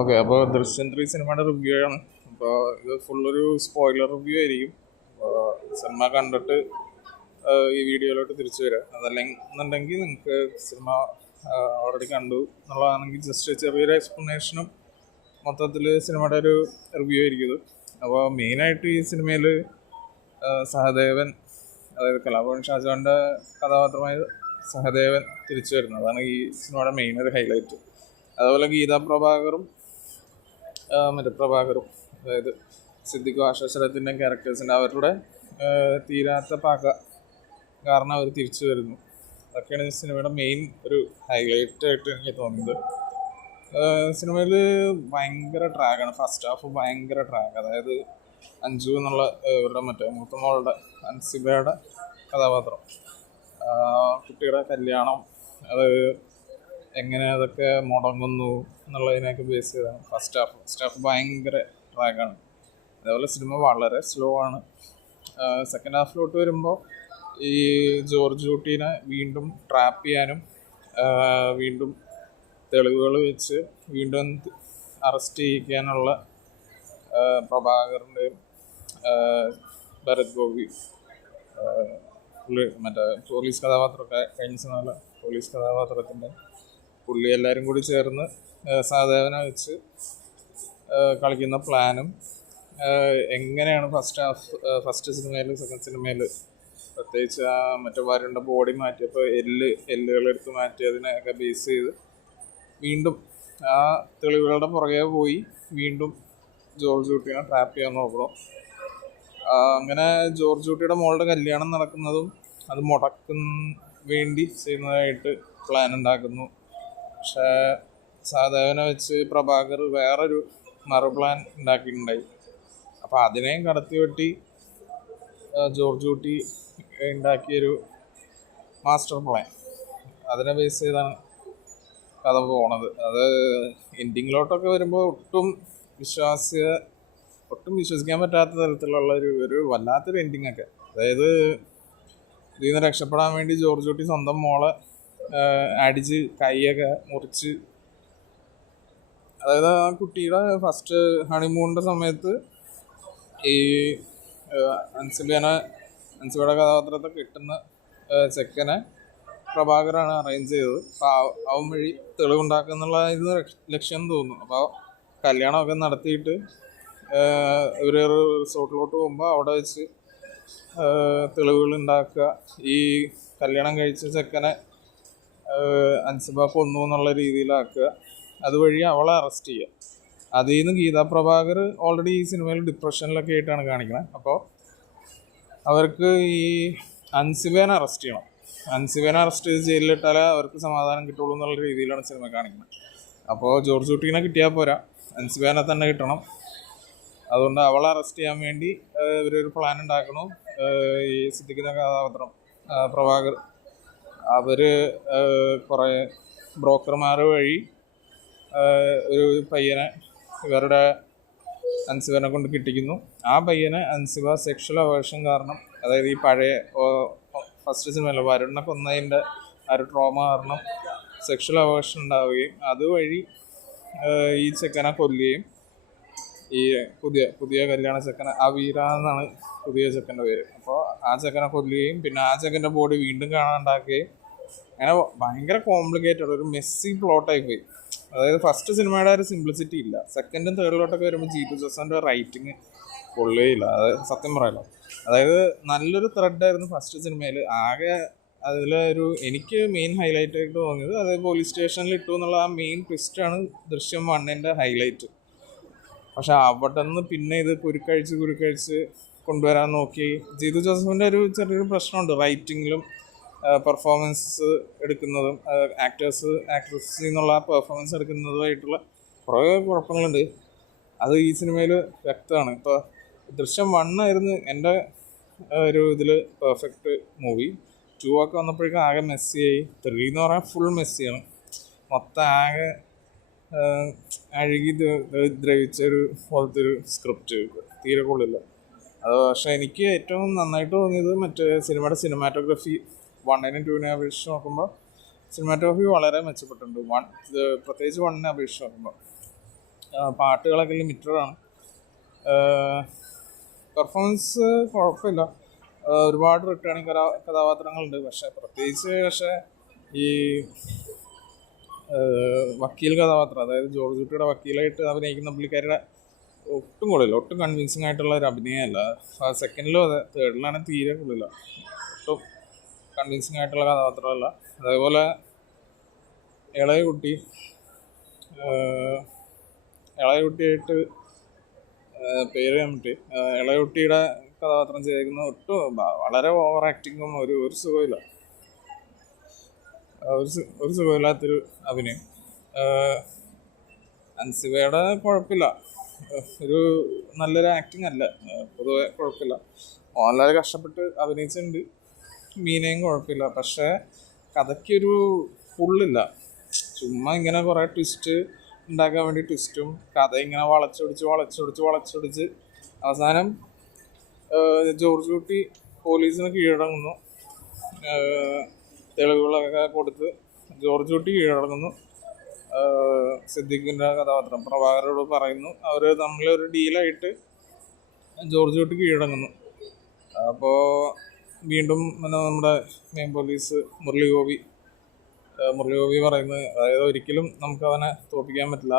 Okay, അപ്പോൾ ദൃശ്യം 3 സിനിമയുടെ റിവ്യൂ ആണ്. അപ്പോൾ ഇത് ഫുള്ളൊരു സ്പോയിലർ റിവ്യൂ ആയിരിക്കും. അപ്പോൾ സിനിമ കണ്ടിട്ട് ഈ വീഡിയോയിലോട്ട് തിരിച്ചു വരാം. അതല്ലെന്നുണ്ടെങ്കിൽ നിങ്ങൾക്ക് സിനിമ ഓൾറെഡി കണ്ടു എന്നുള്ളതാണെങ്കിൽ ജസ്റ്റ് ചെറിയൊരു എക്സ്പ്ലനേഷനും മൊത്തത്തിൽ സിനിമയുടെ ഒരു റിവ്യൂ ആയിരിക്കും ഇത്. അപ്പോൾ മെയിനായിട്ട് ഈ സിനിമയിൽ സഹദേവൻ, അതായത് കലാഭവൻ ഷാജോൻ്റെ കഥാപാത്രമായ സഹദേവൻ തിരിച്ചു വരുന്നത്, അതാണ് ഈ സിനിമയുടെ മെയിൻ ഒരു ഹൈലൈറ്റ്. അതുപോലെ ഗീതാ പ്രഭാകറും പ്രഭാകറും, അതായത് സിദ്ദിഖ് ആശ്വാസത്തിൻ്റെ ക്യാരക്ടേഴ്സിൻ്റെ അവരുടെ തീരാത്ത പാക കാരണം അവർ തിരിച്ചു വരുന്നു. അതൊക്കെയാണ് ഈ സിനിമയുടെ മെയിൻ ഒരു ഹൈലൈറ്റ് ആയിട്ട് എനിക്ക് തോന്നുന്നത്. സിനിമയിൽ ഭയങ്കര ട്രാക്കാണ്. ഫസ്റ്റ് ഹാഫ് ഭയങ്കര ട്രാക്ക്. അതായത് അഞ്ജു എന്നുള്ള ഇവരുടെ മൂത്തമോളുടെ അൻസിബയുടെ കഥാപാത്രം, കുട്ടിയുടെ കല്യാണം, അത് എങ്ങനെ അതൊക്കെ മുടങ്ങുന്നു എന്നുള്ളതിനൊക്കെ ബേസ് ചെയ്താണ് ഫസ്റ്റ് ഹാഫ് ഭയങ്കര ട്രാക്കാണ്. അതേപോലെ സിനിമ വളരെ സ്ലോ ആണ്. സെക്കൻഡ് ഹാഫിലോട്ട് വരുമ്പോൾ ഈ ജോർജ് കുട്ടീനെ വീണ്ടും ട്രാപ്പ് ചെയ്യാനും വീണ്ടും തെളിവുകൾ വെച്ച് വീണ്ടും അറസ്റ്റ് ചെയ്യിക്കാനുള്ള പ്രഭാകറിൻ്റെയും ഭരത് ഗോപി പോലീസ് കഥാപാത്രമൊക്കെ കഴിഞ്ഞ സിനിമയിലെ പോലീസ് കഥാപാത്രത്തിൻ്റെ പുള്ളി എല്ലാവരും കൂടി ചേർന്ന് സഹദേവനെ വെച്ച് കളിക്കുന്ന പ്ലാനും എങ്ങനെയാണ് ഫസ്റ്റ് സിനിമയിൽ സെക്കൻഡ് സിനിമയിൽ പ്രത്യേകിച്ച് വരുണ്ട ബോഡി മാറ്റിയപ്പോൾ എല്ലുകളെടുത്ത് മാറ്റിയതിനെയൊക്കെ ബേസ് ചെയ്ത് വീണ്ടും ആ തെളിവുകളുടെ പുറകെ പോയി വീണ്ടും ജോർജ് കുട്ടിയെ ട്രാപ്പ് ചെയ്യാൻ നോക്കണം. അങ്ങനെ ജോർജ് കുട്ടിയുടെ മോളുടെ കല്യാണം നടക്കുന്നതും അത് വേണ്ടി ചെയ്യുന്നതായിട്ട് പ്ലാൻ ഉണ്ടാക്കുന്നു. പക്ഷേ സഹദേവനെ വെച്ച് പ്രഭാകർ വേറൊരു പ്ലാൻ ഉണ്ടാക്കിയിട്ടുണ്ടായി. അപ്പോൾ അതിനെയും കടത്തി വെട്ടി ജോർജ് കുട്ടി ഉണ്ടാക്കിയൊരു മാസ്റ്റർ പ്ലാൻ, അതിനെ ബേസ് ചെയ്താണ് കഥ പോണത്. അത് എൻഡിങ്ങിലോട്ടൊക്കെ വരുമ്പോൾ ഒട്ടും വിശ്വസിക്കാൻ പറ്റാത്ത തരത്തിലുള്ള ഒരു വല്ലാത്തൊരു എൻഡിങ്ങൊക്കെ. അതായത് ഇതിൽ നിന്ന് രക്ഷപ്പെടാൻ വേണ്ടി ജോർജ് കുട്ടി സ്വന്തം മോളെ അടിച്ച് കൈയൊക്കെ മുറിച്ച്, അതായത് ആ കുട്ടിയുടെ ഫസ്റ്റ് ഹണിമൂണിൻ്റെ സമയത്ത് ഈ അൻസിബയുടെ കഥാപാത്രത്തെ കിട്ടുന്ന ചെക്കനെ പ്രഭാകരാണ് അറേഞ്ച് ചെയ്തത്. അപ്പോൾ അവൻ വഴി തെളിവുണ്ടാക്കുക എന്നുള്ള ഇത് ലക്ഷ്യം തോന്നുന്നു. അപ്പോൾ കല്യാണമൊക്കെ നടത്തിയിട്ട് ഇവർ റിസോർട്ടിലോട്ട് പോകുമ്പോൾ അവിടെ വെച്ച് തെളിവുകൾ ഉണ്ടാക്കുക, ഈ കല്യാണം കഴിച്ച ചെക്കനെ അൻസിബ കൊന്നു എന്നുള്ള രീതിയിലാക്കുക, അതുവഴി അവളെ അറസ്റ്റ് ചെയ്യുക. അതിൽ നിന്ന് ഗീതാ പ്രഭാകർ ഓൾറെഡി ഈ സിനിമയിൽ ഡിപ്രഷനിലൊക്കെ ആയിട്ടാണ് കാണിക്കുന്നത്. അപ്പോൾ അവർക്ക് ഈ അൻസിബേനെ അറസ്റ്റ് ചെയ്യണം. അൻസിബേനെ അറസ്റ്റ് ചെയ്ത് ജയിലിലിട്ടാലേ അവർക്ക് സമാധാനം കിട്ടുള്ളൂ എന്നുള്ള രീതിയിലാണ് സിനിമ കാണിക്കുന്നത്. അപ്പോൾ ജോർജ് കുട്ടീനെ കിട്ടിയാൽ പോരാ, അൻസിബേനെ തന്നെ കിട്ടണം. അതുകൊണ്ട് അവളെ അറസ്റ്റ് ചെയ്യാൻ വേണ്ടി ഇവരൊരു പ്ലാൻ ഉണ്ടാക്കണം. ഈ സിദ്ദിഖിൻ്റെ കഥാപാത്രം പ്രഭാകർ, അവർ കുറേ ബ്രോക്കർമാർ വഴി ഒരു പയ്യനെ ഇവരുടെ അൻസിബനെ കൊണ്ട് കിട്ടിക്കുന്നു. ആ പയ്യനെ അൻസിബ സെക്ഷൽ അവേർഷൻ കാരണം, അതായത് ഈ പഴയ ഫസ്റ്റ് സിനിമയിൽ വരുണിനെ കൊന്നതിൻ്റെ ആ ഒരു ട്രോമ കാരണം സെക്ഷൽ അവേർഷൻ ഉണ്ടാവുകയും അതുവഴി ഈ ചെക്കനെ കൊല്ലുകയും, ഈ പുതിയ കല്യാണ ചെക്കനെ അവീര എന്നാണ് പുതിയ ചെക്കൻ്റെ പേര്, അപ്പോൾ ആ ചെക്കനെ കൊല്ലുകയും പിന്നെ ആ ചെക്കൻ്റെ ബോഡി വീണ്ടും കാണാണ്ടാക്കുകയും, അങ്ങനെ ഭയങ്കര കോംപ്ലിക്കേറ്റഡ് ഒരു മെസ്സി പ്ലോട്ടായി പോയി. അതായത് ഫസ്റ്റ് സിനിമയുടെ ഒരു സിംപ്ലിസിറ്റി ഇല്ല. സെക്കൻഡും തേർഡിലോട്ടൊക്കെ വരുമ്പോൾ ജീതു ജോസഫിൻ്റെ റൈറ്റിങ് കൊള്ളുകയില്ല, അതായത് സത്യം പറയാലോ. അതായത് നല്ലൊരു ത്രെഡായിരുന്നു ഫസ്റ്റ് സിനിമയിൽ. ആകെ അതിലൊരു എനിക്ക് മെയിൻ ഹൈലൈറ്റ് ആയിട്ട് തോന്നിയത് അത് പോലീസ് സ്റ്റേഷനിൽ ഇട്ടു എന്നുള്ള ആ മെയിൻ ട്വിസ്റ്റാണ് ദൃശ്യം 1ൻ്റെ ഹൈലൈറ്റ്. പക്ഷെ അവിടെ നിന്ന് പിന്നെ ഇത് കുരുക്കഴിച്ച് കൊണ്ടുവരാൻ നോക്കി. ജീതു ജോസഫിൻ്റെ ഒരു ചെറിയൊരു പ്രശ്നമുണ്ട് റൈറ്റിങ്ങിലും പെർഫോമൻസ് എടുക്കുന്നതും ആക്ട്രസിൽ നിന്നുള്ള പെർഫോമൻസ് എടുക്കുന്നതുമായിട്ടുള്ള കുറേ കുഴപ്പങ്ങളുണ്ട്. അത് ഈ സിനിമയിൽ വ്യക്തമാണ്. ഇപ്പോൾ ദൃശ്യം 1 ആയിരുന്നു എൻ്റെ ഒരു ഇതിൽ പെർഫെക്റ്റ് മൂവി. 2 ഒക്കെ വന്നപ്പോഴേക്കും ആകെ മെസ്സിയായി. 3 എന്ന് പറഞ്ഞാൽ ഫുൾ മെസ്സിയാണ്. മൊത്തം ആകെ അഴുകി ദ്രവിച്ചൊരു പോലത്തെ ഒരു സ്ക്രിപ്റ്റ്, തീരെ കൊള്ളില്ല അത്. പക്ഷേ എനിക്ക് ഏറ്റവും നന്നായിട്ട് തോന്നിയത് സിനിമയുടെ സിനിമാറ്റോഗ്രഫി 1നും 2നും അപേക്ഷിച്ച് നോക്കുമ്പോൾ സിനിമാറ്റോഗ്രഫി വളരെ മെച്ചപ്പെട്ടിട്ടുണ്ട്. പ്രത്യേകിച്ച് 1നെ അപേക്ഷിച്ച് നോക്കുമ്പോൾ പാട്ടുകളൊക്കെ ലിമിറ്റഡാണ്. പെർഫോമൻസ് കുഴപ്പമില്ല. ഒരുപാട് റിട്ടേണിങ് കഥാപാത്രങ്ങളുണ്ട്. പക്ഷേ ഈ വക്കീൽ കഥാപാത്രം, അതായത് ജോർജ് കുട്ടിയുടെ വക്കീലായിട്ട് അഭിനയിക്കുന്ന പുള്ളിക്കാരുടെ ഒട്ടും കൊള്ളില്ല. ഒട്ടും കൺവിൻസിങ് ആയിട്ടുള്ള ഒരു അഭിനയമല്ല. സെക്കൻഡിലും അതെ, തേർഡിലാണ് തീരെ കൊള്ളില്ല. ഒട്ടും കൺവിൻസിങ് ആയിട്ടുള്ള കഥാപാത്രമല്ല. അതേപോലെ ഇളയ കുട്ടിയായിട്ട് പേര് കണ്ടിട്ട് ഇളയ കുട്ടിയുടെ കഥാപാത്രം ചെയ്തിരിക്കുന്ന ഒട്ടും വളരെ ഓവർ ആക്ടിങ്ങും ഒരു സുഖമില്ല. ഒരു സുഖമില്ലാത്തൊരു അഭിനയം. അൻസിബയുടെ കുഴപ്പമില്ല, ഒരു നല്ലൊരു ആക്ടിങ് അല്ല, പൊതുവെ കുഴപ്പമില്ല. മോഹൻലാൽ കഷ്ടപ്പെട്ട് അഭിനയിച്ചിട്ടുണ്ട്. മീനയും കുഴപ്പമില്ല. പക്ഷേ കഥയ്ക്കൊരു ഫുള്ളില്ല. ചുമ്മാ ഇങ്ങനെ കുറേ ട്വിസ്റ്റ് ഉണ്ടാക്കാൻ വേണ്ടി ട്വിസ്റ്റും കഥ ഇങ്ങനെ വളച്ചൊടിച്ച് അവസാനം ജോർജ് കുട്ടി പോലീസിന് കീഴടങ്ങുന്നു. തെളിവുകളൊക്കെ കൊടുത്ത് ജോർജ് കുട്ടി കീഴടങ്ങുന്നു. സിദ്ദിഖിൻ്റെ കഥാപാത്രം പ്രഭാകരോട് പറയുന്നു. അവർ തമ്മിലൊരു ഡീലായിട്ട് ജോർജ് കുട്ടി കീഴടങ്ങുന്നു. അപ്പോൾ വീണ്ടും നമ്മുടെ മെയിൻ പോലീസ് മുരളി ഗോപി പറയുന്നത്, അതായത് ഒരിക്കലും നമുക്കവനെ തോൽപ്പിക്കാൻ പറ്റില്ല,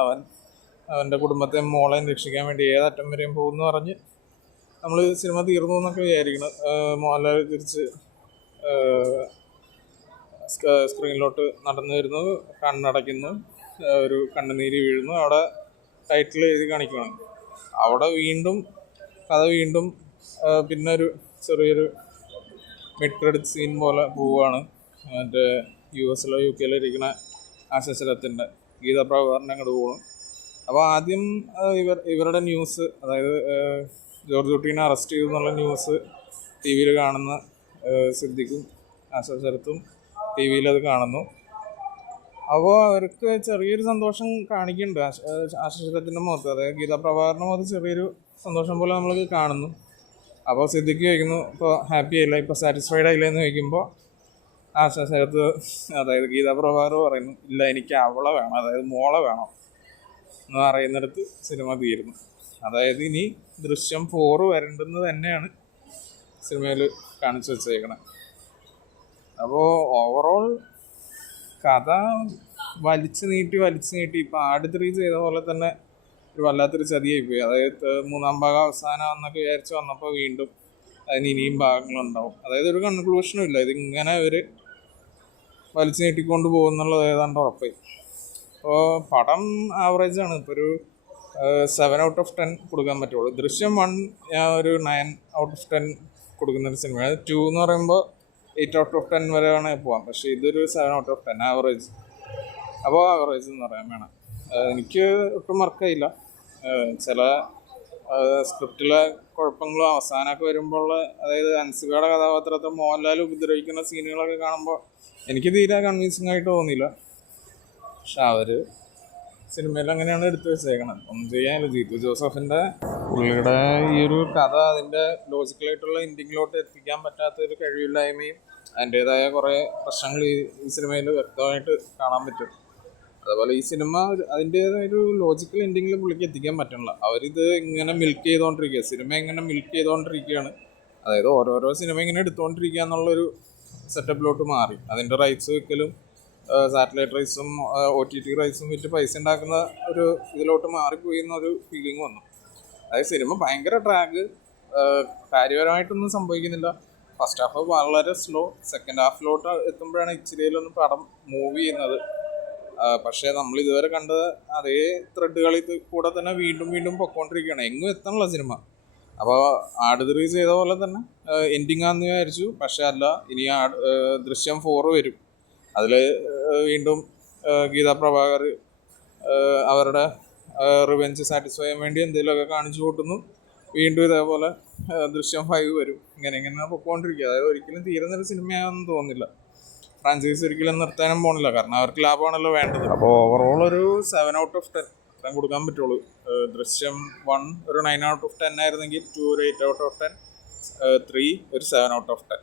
അവൻ്റെ കുടുംബത്തെ മോളെയും രക്ഷിക്കാൻ വേണ്ടി ഏതറ്റം വരെയും പോകുമെന്ന് പറഞ്ഞ് നമ്മൾ സിനിമ തീർന്നു എന്നൊക്കെ വിചാരിക്കണം. മോഹൻലാൽ തിരിച്ച് സ്ക്രീനിലോട്ട് നടന്നു വരുന്നു, കണ്ണടയ്ക്കുന്നു, ഒരു കണ്ണുനീര് വീഴുന്നു. അവിടെ ടൈറ്റിൽ എഴുതി കാണിക്കണം. അവിടെ കഥ വീണ്ടും പിന്നെ ഒരു ചെറിയൊരു മിഡ് ക്രെഡിറ്റ് സീൻ പോലെ പോവുകയാണ്. മറ്റേ US-ലോ UK-ലോ ഇരിക്കുന്ന ആശാശരത്തിൻ്റെ ഗീതാ പ്രഭാകരനെ അങ്ങോട്ട് പോകണം. അപ്പോൾ ആദ്യം ഇവരുടെ ന്യൂസ്, അതായത് ജോർജ് കുട്ടീനെ അറസ്റ്റ് ചെയ്തു എന്നുള്ള ന്യൂസ് TV-യിൽ കാണുന്ന സിദ്ദിഖും ആശാശരത്തും TV-യിൽ അത് കാണുന്നു. അപ്പോൾ അവർക്ക് ചെറിയൊരു സന്തോഷം കാണിക്കുന്നുണ്ട് ആശാശരത്തിൻ്റെ മുഖത്ത്, അതായത് ഗീതാ പ്രഭാകരൻ്റെ മുഖത്ത് ചെറിയൊരു സന്തോഷം പോലെ നമ്മൾ കാണുന്നു. അപ്പോൾ സിദ്ദിഖ് ചോദിക്കുന്നു, ഇപ്പോൾ ഹാപ്പി ആയില്ല, ഇപ്പോൾ സാറ്റിസ്ഫൈഡ് ആയില്ല എന്ന് ചോദിക്കുമ്പോൾ ആശാശരത്ത്, അതായത് ഗീതാ പ്രഭാകർ പറയുന്നു, ഇല്ല എനിക്ക് അവളെ വേണം, അതായത് മോളെ വേണം എന്ന് പറയുന്നിടത്ത് സിനിമ തീരുന്നു. അതായത് ഇനി ദൃശ്യം 4 വരേണ്ടെന്ന് തന്നെയാണ് സിനിമയിൽ കാണിച്ചു വെച്ചേക്കണത്. അപ്പോൾ ഓവറോൾ കഥ വലിച്ചു നീട്ടി ഇപ്പോൾ ആട് 3 ചെയ്ത പോലെ തന്നെ ഒരു വല്ലാത്തൊരു ചതിയായിപ്പോയി. അതായത് 3-ാം ഭാഗം അവസാനം എന്നൊക്കെ വിചാരിച്ച് വന്നപ്പോൾ വീണ്ടും അതിന് ഇനിയും ഭാഗങ്ങളുണ്ടാവും. അതായത് ഒരു കൺക്ലൂഷനും ഇല്ല. ഇതിങ്ങനെ അവർ വലിച്ചു നീട്ടിക്കൊണ്ട് പോകുന്നുള്ളത് ഏതാണ്ട് ഉറപ്പായി. അപ്പോൾ പടം ആവറേജാണ്. ഇപ്പോൾ ഒരു 7 out of 10 കൊടുക്കാൻ പറ്റുള്ളൂ. ദൃശ്യം 1 ഞാൻ ഒരു 9 out of 10 കൊടുക്കുന്നൊരു സിനിമയാണ്. 2 എന്ന് പറയുമ്പോൾ 8 out of 10 വരെ വേണമെങ്കിൽ പോകാം. പക്ഷേ ഇതൊരു 7 out of 10 ആവറേജ്. അപ്പോൾ ആവറേജ് എന്ന് പറയാൻ വേണം. എനിക്ക് ഒട്ടും വർക്കായില്ല. ചില സ്ക്രിപ്റ്റിലെ കുഴപ്പങ്ങളും അവസാനമൊക്കെ വരുമ്പോൾ, അതായത് അൻസിബയുടെ കഥാപാത്രത്തെ മോഹൻലാൽ ഉപദ്രവിക്കുന്ന സീനുകളൊക്കെ കാണുമ്പോൾ എനിക്ക് തീരെ കൺവിൻസിങ് ആയിട്ട് തോന്നിയില്ല. പക്ഷെ അവർ സിനിമയിൽ അങ്ങനെയാണ് എടുത്തു വെച്ചേക്കണത്. ഒന്നും ചെയ്യാനില്ല. ജീത്തു ജോസഫിൻ്റെ പുള്ളിയുടെ ഈ ഒരു കഥ അതിൻ്റെ ലോജിക്കലായിട്ടുള്ള എൻഡിങ്ങിലോട്ട് എത്തിക്കാൻ പറ്റാത്തൊരു കഴിവില്ലായ്മയും അതിൻ്റേതായ കുറേ പ്രശ്നങ്ങൾ ഈ സിനിമയിൽ വ്യക്തമായിട്ട് കാണാൻ പറ്റും. അതുപോലെ ഈ സിനിമ അതിൻ്റേതായൊരു ലോജിക്കൽ എൻഡിങ്ങിൽ പുള്ളിക്ക് എത്തിക്കാൻ പറ്റണില്ല. അവരിത് ഇങ്ങനെ സിനിമ ഇങ്ങനെ മിൽക്ക് ചെയ്തുകൊണ്ടിരിക്കുകയാണ്. അതായത് ഓരോരോ സിനിമ ഇങ്ങനെ എടുത്തുകൊണ്ടിരിക്കുക എന്നുള്ളൊരു സെറ്റപ്പിലോട്ട് മാറി. അതിൻ്റെ റൈറ്റ്സ് വെക്കലും സാറ്റലൈറ്റ് റൈറ്റ്സും OTT റൈറ്റ്സും വിറ്റ് പൈസ ഉണ്ടാക്കുന്ന ഒരു ഇതിലോട്ട് മാറിപ്പോയി എന്നൊരു ഫീലിംഗ് വന്നു. അതായത് സിനിമ ഭയങ്കര ട്രാഗ്, കാര്യപരമായിട്ടൊന്നും സംഭവിക്കുന്നില്ല. ഫസ്റ്റ് ഹാഫ് വളരെ സ്ലോ, സെക്കൻഡ് ഹാഫിലോട്ട് എത്തുമ്പോഴാണ് ഇച്ചിരിയിലൊന്ന് പടം മൂവ് ചെയ്യുന്നത്. പക്ഷേ നമ്മൾ ഇതുവരെ കണ്ടത് അതേ ത്രെഡുകളിൽ കൂടെ തന്നെ വീണ്ടും പൊക്കോണ്ടിരിക്കുകയാണ്. എങ്ങും എത്തണല്ലോ സിനിമ. അപ്പോൾ ആട് 3 ചെയ്ത പോലെ തന്നെ എൻഡിങ് ആണെന്ന് വിചാരിച്ചു. പക്ഷെ അല്ല, ഇനി ദൃശ്യം 4 വരും. അതിൽ വീണ്ടും ഗീതാ പ്രഭാകർ അവരുടെ റിവെഞ്ച് സാറ്റിസ്ഫൈ ചെയ്യാൻ വേണ്ടി എന്തെങ്കിലുമൊക്കെ കാണിച്ചു കൂട്ടുന്നു. വീണ്ടും ഇതേപോലെ ദൃശ്യം 5 വരും. ഇങ്ങനെ പൊക്കോണ്ടിരിക്കുക. അതായത് ഒരിക്കലും തീരുന്നൊരു സിനിമയാണെന്ന് തോന്നുന്നില്ല. ഫ്രാഞ്ചൈസ് ഒരിക്കലും നിർത്താനും പോകണില്ല, കാരണം അവർക്ക് ലാഭമാണല്ലോ വേണ്ടത്. അപ്പോൾ ഓവറോൾ ഒരു 7 out of 10 അത്രയും കൊടുക്കാൻ പറ്റുള്ളൂ. ദൃശ്യം 1 ഒരു 9 out of 10 ആയിരുന്നെങ്കിൽ 2 ഒരു 8 out of 10, 3 ഒരു 7 out of 10.